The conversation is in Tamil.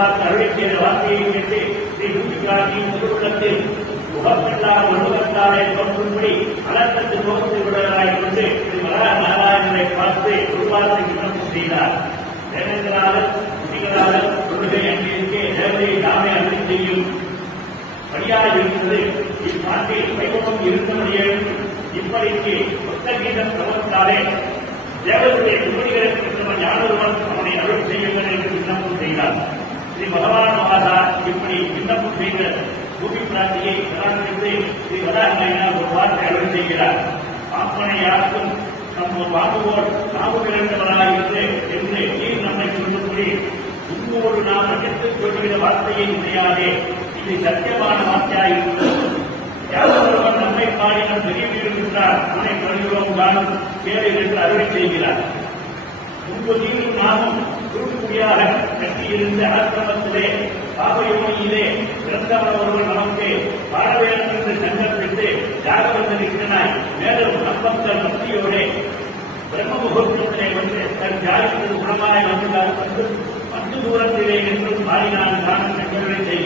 பார்த்து அருளை செய்த வார்த்தையை கேட்டு ஸ்ரீ மூர்த்திகாட்சியின் திருவுள்ளத்தில் முகப்பெல்லாம் ஒழுங்கத்தாலே தோன்றும்படி அலக்கத்து நோக்கத்து விடுவதாய் கொண்டு ஸ்ரீ நாராயணனை பார்த்து உருவாக்கி விண்ணப்பம் செய்தார். தேவேந்திராளர் குட்டிகளாளர் கொள்கை அங்கிருக்கே தேவதையை தாமே அருளை செய்யும் வழியாக இருந்தது. இப்பாட்டில் வைபவம் இருந்தபடியே இப்படிக்கு ஒத்த கீதம் பிரபத்தாலே தேவருடைய குமரிகளுக்கு ஞானொருவன் அவனை அருள் செய்யுங்கள் என்று விண்ணப்பம் செய்தார். ஸ்ரீ பகவான் மகாதா இப்படி விண்ணப்பம் செய்த பூமி பிரார்த்தியை நிராகரித்து ஸ்ரீ வராநாயனார் ஒரு வார்த்தை அருள் செய்கிறார். பாப்பனை யாருக்கும் நம்ம வாங்குவோர் நாவு பிறந்தவராக என்று நீர் நம்மை சொல்லும்படி உங்களோடு நாம் அழைத்துக் கொள்கிற வார்த்தையை முடியாதே, இது சத்தியமான வார்த்தையாயிருக்கிறது. யாரொருவன் நம்மை பாடி நம் தெரிவித்திருக்கிறார் அவனை கருகிறோம் தானும் கேள்வி என்று அருளை செய்கிறார். முன்பு நீரும் நாமும் தூக்குடியாக கட்டியிருந்த ஆசிரமத்திலே பாபயோனியிலே பிறந்தவன் ஒருவன் நமக்கு பாட வேண்டும் என்று சங்கல்பித்து யாகவந்தனாய் மேலும் நம்பத்தல் மத்தியோடே பிரம்ம முகூர்த்தத்திலே வந்து தன் ஜாதிக்கு குணமாய் வந்து தூரத்திலே என்றும் பாடினான் தான் சங்கல்களை